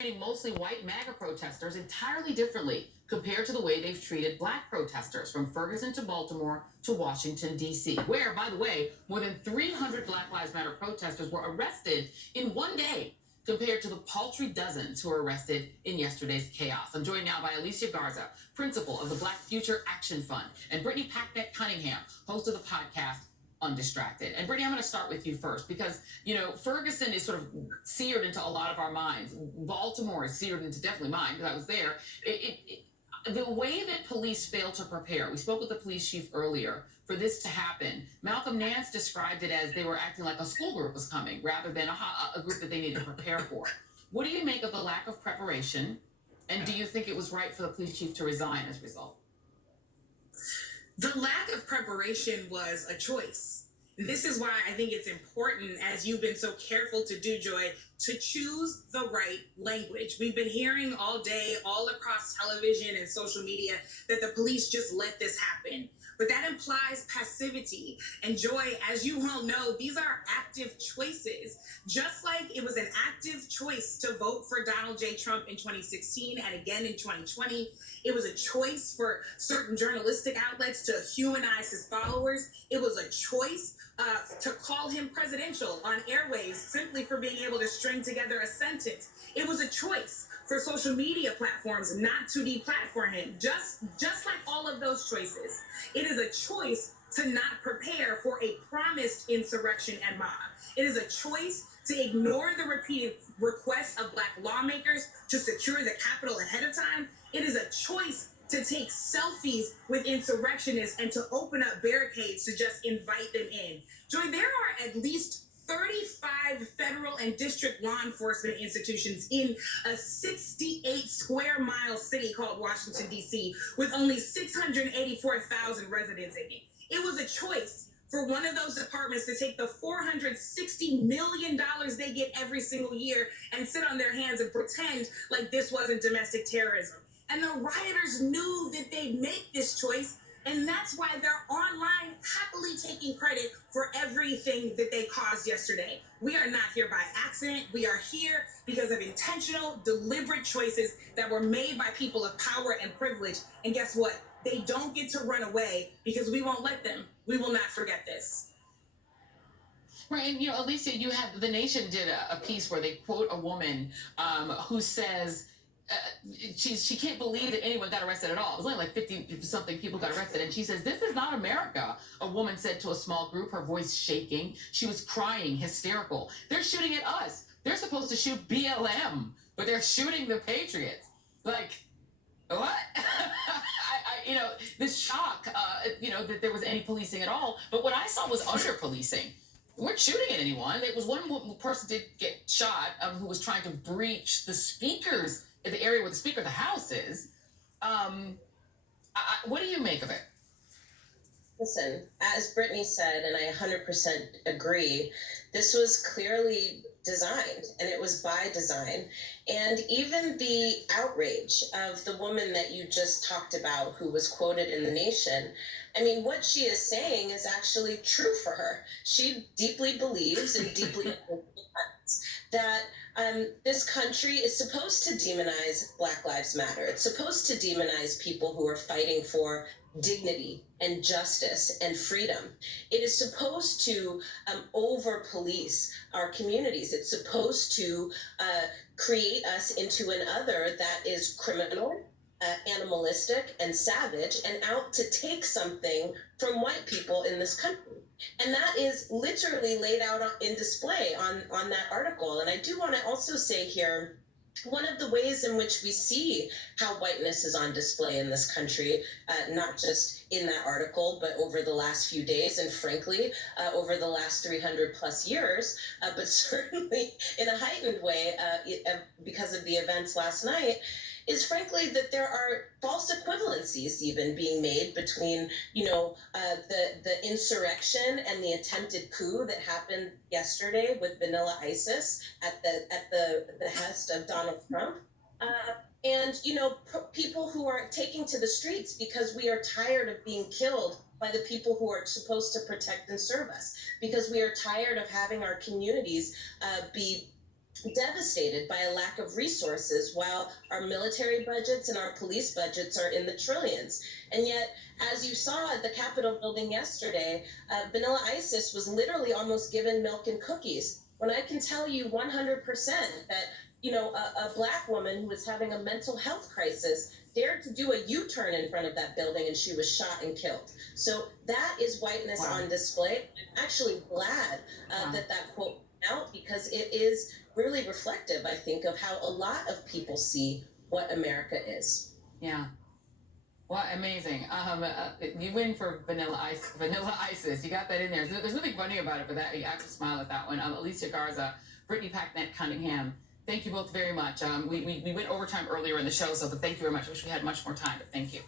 treating mostly white MAGA protesters entirely differently compared to the way they've treated black protesters from Ferguson to Baltimore to Washington, D.C., where, by the way, more than 300 Black Lives Matter protesters were arrested in one day compared to the paltry dozens who were arrested in yesterday's chaos. I'm joined now by Alicia Garza, principal of the Black Future Action Fund, and Brittany Packnett Cunningham, host of the podcast Undistracted. And Brittany, I'm going to start with you first because, Ferguson is sort of seared into a lot of our minds. Baltimore is seared into definitely mine because I was there. The way that police failed to prepare, we spoke with the police chief earlier, for this to happen. Malcolm Nance described it as they were acting like a school group was coming rather than a group that they needed to prepare for. What do you make of the lack of preparation? And do you think it was right for the police chief to resign as a result? The lack of preparation was a choice. This is why I think it's important, as you've been so careful to do, Joy, to choose the right language. We've been hearing all day, all across television and social media, that the police just let this happen. But that implies passivity. And Joy, as you all know, these are active choices. Just like it was an active choice to vote for Donald J. Trump in 2016 and again in 2020, it was a choice for certain journalistic outlets to humanize his followers. It was a choice to call him presidential on airwaves simply for being able to string together a sentence. It was a choice for social media platforms not to deplatform him. Just like all of those choices, it is a choice to not prepare for a promised insurrection and mob. It is a choice to ignore the repeated requests of Black lawmakers to secure the Capitol ahead of time. It is a choice to take selfies with insurrectionists and to open up barricades to just invite them in. Joy, there are at least 35 federal and district law enforcement institutions in a 68 square mile city called Washington, D.C., with only 684,000 residents in it. It was a choice for one of those departments to take the $460 million they get every single year and sit on their hands and pretend like this wasn't domestic terrorism. And the rioters knew that they'd make this choice, and that's why they're online happily taking credit for everything that they caused yesterday. We are not here by accident. We are here because of intentional, deliberate choices that were made by people of power and privilege. And guess what? They don't get to run away because we won't let them. We will not forget this. Right, and Alicia, you had The Nation did a piece where they quote a woman who says she can't believe that anyone got arrested at all. It was only like 50 something people got arrested, and she says, "This is not America." A woman said to a small group, her voice shaking. She was crying, hysterical. They're shooting at us. They're supposed to shoot BLM, but they're shooting the Patriots. Like, what? This shock, that there was any policing at all. But what I saw was under policing. We weren't shooting at anyone. There was one person did get shot who was trying to breach the speakers in the area where the Speaker of the House is. What do you make of it? Listen, as Brittany said, and I 100% agree, this was clearly designed, and it was by design. And even the outrage of the woman that you just talked about, who was quoted in The Nation, I mean, what she is saying is actually true for her. She deeply believes and deeply that this country is supposed to demonize Black Lives Matter. It's supposed to demonize people who are fighting for dignity and justice and freedom. It is supposed to over-police our communities. It's supposed to create us into an other that is criminal, animalistic, and savage, and out to take something from white people in this country. And that is literally laid out in display on that article. And I do want to also say here, one of the ways in which we see how whiteness is on display in this country, not just in that article, but over the last few days, and frankly, over the last 300 plus years, but certainly in a heightened way because of the events last night, is frankly that there are false equivalencies even being made between, the insurrection and the attempted coup that happened yesterday with Vanilla Isis at the behest of Donald Trump. And people who are taking to the streets because we are tired of being killed by the people who are supposed to protect and serve us, because we are tired of having our communities be devastated by a lack of resources while our military budgets and our police budgets are in the trillions. And yet, as you saw at the Capitol building yesterday, Vanilla Isis was literally almost given milk and cookies. When I can tell you 100% that, a black woman who was having a mental health crisis dared to do a U-turn in front of that building and she was shot and killed. So that is whiteness Wow. on display. I'm actually glad Wow. that quote came out, because it is really reflective, I think, of how a lot of people see what America is. Yeah. Well, amazing. You win for Vanilla Isis. You got that in there. There's nothing funny about it, but that you have to smile at that one. Alicia Garza, Brittany Packnett Cunningham. Thank you both very much. We went overtime earlier in the show, so thank you very much. I wish we had much more time, but thank you.